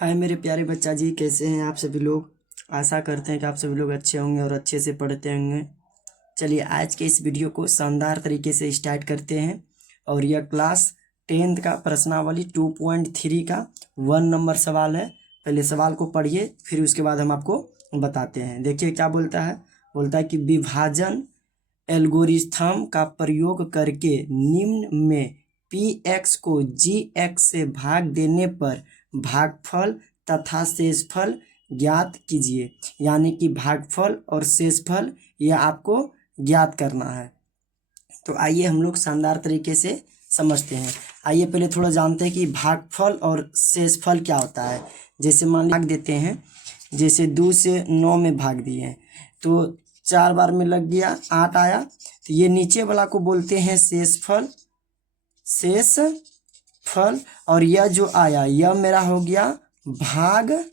हाय मेरे प्यारे बच्चा जी, कैसे हैं आप सभी लोग। आशा करते हैं कि आप सभी लोग अच्छे होंगे और अच्छे से पढ़ते होंगे। चलिए आज के इस वीडियो को शानदार तरीके से स्टार्ट करते हैं। और यह क्लास 10th का प्रश्नावली 2.3 का 1 नंबर सवाल है। पहले सवाल को पढ़िए, फिर उसके बाद हम आपको बताते हैं। देखिए क्या बोलता है। बोलता है कि विभाजन एल्गोरिथम का प्रयोग करके निम्न में px को gx से भाग देने पर भागफल तथा शेषफल ज्ञात कीजिए। यानी कि भागफल और शेषफल यह आपको ज्ञात करना है। तो आइए हम लोग शानदार तरीके से समझते हैं। आइए पहले थोड़ा जानते हैं कि भागफल और शेषफल क्या होता है। जैसे मान लीजिए भाग देते हैं, जैसे 2 से 9 में भाग दिए हैं तो 4 बार में लग गया 8 आया। तो ये नीचे वाला को बोलते हैं शेषफल, शेषफल। और यह जो आया यह मेरा हो गया भागफल।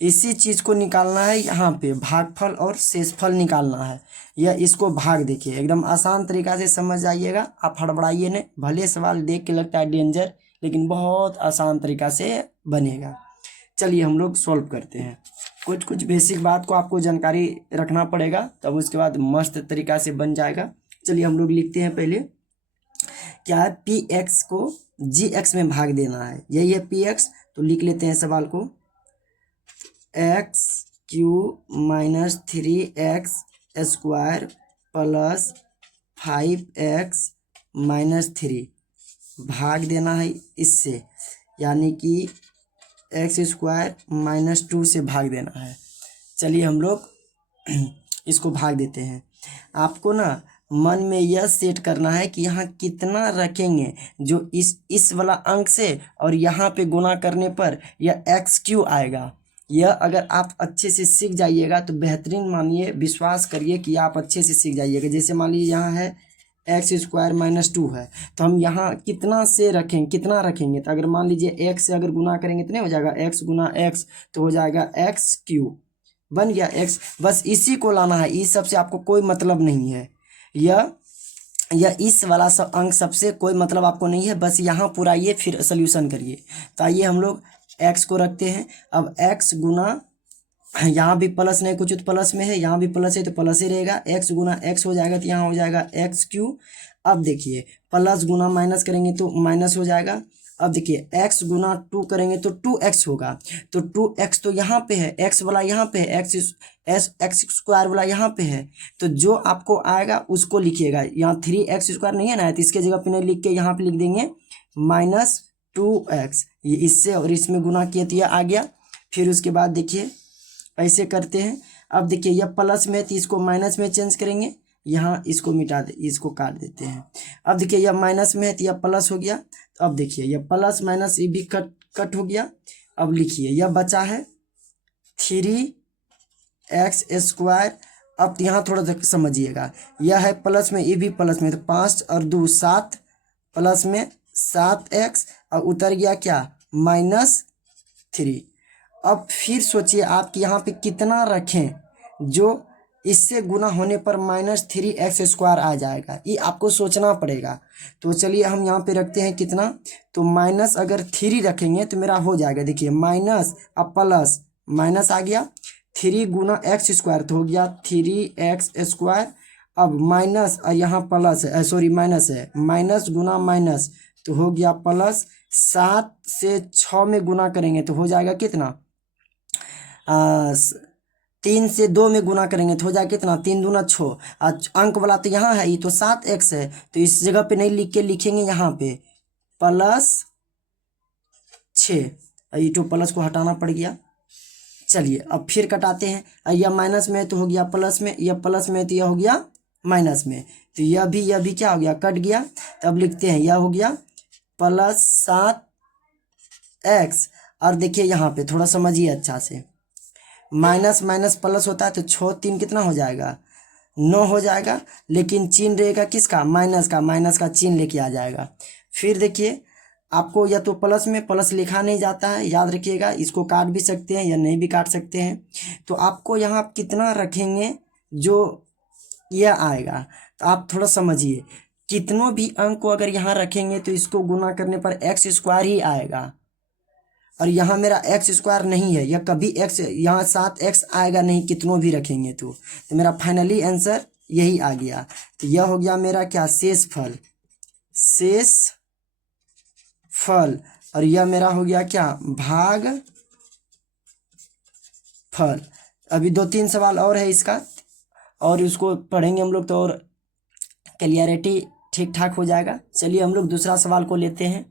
इसी चीज़ को निकालना है, यहाँ पे भागफल और शेषफल निकालना है। यह इसको भाग देखिए, एकदम आसान तरीका से समझ जाइएगा। आप हड़बड़ाइए नहीं, भले सवाल देख के लगता है डेंजर, लेकिन बहुत आसान तरीका से बनेगा। चलिए हम लोग सॉल्व करते हैं। कुछ कुछ बेसिक बात को आपको जानकारी रखना पड़ेगा, तब उसके बाद मस्त तरीका से बन जाएगा। चलिए हम लोग लिखते हैं। पहले क्या है, पी एक्स को जी एक्स में भाग देना है, यही है पी एक्स। तो लिख लेते हैं सवाल को, x Q minus 3x square plus 5x minus 3 भाग देना है इससे, यानी कि एक्स स्क्वायर माइनस 2 से भाग देना है। चलिए हम लोग इसको भाग देते हैं। आपको ना मन में यह सेट करना है कि यहाँ कितना रखेंगे जो इस वाला अंक से, और यहाँ पे गुना करने पर यह एक्स क्यू आएगा। यह अगर आप अच्छे से सीख जाइएगा तो बेहतरीन, मानिए विश्वास करिए कि आप अच्छे से सीख जाइएगा। जैसे मान लीजिए यहाँ है एक्स स्क्वायर माइनस 2 है, तो हम यहाँ कितना से रखेंगे, कितना रखेंगे। तो अगर मान लीजिए एक्स से अगर गुना करेंगे तो नहीं हो जाएगा एक्स गुना एक्स, तो हो जाएगा एक्स क्यू, बन गया एक्स। बस इसी को लाना है, इस सब से आपको कोई मतलब नहीं है। यह इस वाला सब अंक सबसे कोई मतलब आपको नहीं है। बस यहाँ पुराइए फिर सोल्यूशन करिए। तो आइए हम लोग एक्स को रखते हैं। अब एक्स गुना, यहाँ भी प्लस नहीं, कुछ तो प्लस में है, यहाँ भी प्लस है तो प्लस ही रहेगा। एक्स गुना एक्स हो जाएगा तो यहाँ हो जाएगा एक्स क्यू। अब देखिए प्लस गुना माइनस करेंगे तो माइनस हो जाएगा। अब देखिए एक्स गुना 2 करेंगे तो 2x होगा, तो 2x तो यहाँ पे है, एक्स वाला यहाँ पे है, एक्स स्क्वायर वाला यहाँ पे है। तो जो आपको आएगा उसको लिखिएगा। यहाँ 3x स्क्वायर नहीं है ना, तो इसके जगह पे नहीं लिख के यहाँ पे लिख देंगे माइनस 2x। ये इससे और इसमें गुना किया तो यह आ गया। फिर उसके बाद देखिए ऐसे करते हैं। अब देखिए यह प्लस में तो इसको माइनस में चेंज करेंगे, यहाँ इसको मिटा दे, इसको काट देते हैं। अब देखिए यह माइनस में है तो यह प्लस हो गया। तो अब देखिए यह प्लस माइनस ये भी कट हो गया। अब लिखिए यह बचा है 3x स्क्वायर। अब यहाँ थोड़ा सा समझिएगा, यह है प्लस में, ये भी प्लस में, तो 5 और 2 7, प्लस में 7x और उतर गया क्या -3। अब फिर सोचिए आप कि यहाँ पे कितना रखें जो इससे गुना होने पर -3x स्क्वायर आ जाएगा, ये आपको सोचना पड़ेगा। तो चलिए हम यहाँ पे रखते हैं कितना, तो माइनस अगर 3 रखेंगे तो मेरा हो जाएगा। देखिए माइनस अब प्लस, माइनस आ गया 3 गुना एक्स स्क्वायर तो हो गया 3x स्क्वायर। अब माइनस यहाँ प्लस है, सॉरी माइनस है, माइनस गुना माइनस तो हो गया प्लस। 7 से 6 में गुना करेंगे तो हो जाएगा कितना, 3 से 2 में गुना करेंगे तो हो जाएगा कितना, 3 दूना 6। अंक वाला तो यहाँ है, ये तो 7x है, तो इस जगह पे नहीं लिख के लिखेंगे यहाँ पे +6। ये तो प्लस को हटाना पड़ गया। चलिए अब फिर कटाते हैं। यह माइनस में तो हो गया प्लस में, यह प्लस में तो यह हो गया माइनस में, तो यह भी क्या हो गया, कट गया। तब लिखते हैं यह हो गया +7x। और देखिए यहाँ पे थोड़ा समझिए अच्छा से, माइनस माइनस प्लस होता है तो 6 3 कितना हो जाएगा, 9 हो जाएगा। लेकिन चिन्ह रहेगा किसका, माइनस का, माइनस का चिन्ह लेके आ जाएगा। फिर देखिए आपको या तो प्लस में प्लस लिखा नहीं जाता है, याद रखिएगा, इसको काट भी सकते हैं या नहीं भी काट सकते हैं। तो आपको यहाँ कितना रखेंगे जो यह आएगा, तो आप थोड़ा समझिए, कितनों भी अंक को अगर यहाँ रखेंगे तो इसको गुना करने पर एक्स स्क्वायर ही आएगा। और यहाँ मेरा एक्स स्क्वायर नहीं है, यह कभी एक्स, यहाँ 7x आएगा नहीं कितनों भी रखेंगे तो मेरा फाइनली आंसर यही आ गया। तो यह हो गया मेरा क्या, शेष फल, शेष फल। और यह मेरा हो गया क्या, भाग फल। अभी 2-3 सवाल और है इसका, और उसको पढ़ेंगे हम लोग तो और क्लियरिटी ठीक ठाक हो जाएगा। चलिए हम लोग दूसरा सवाल को लेते हैं।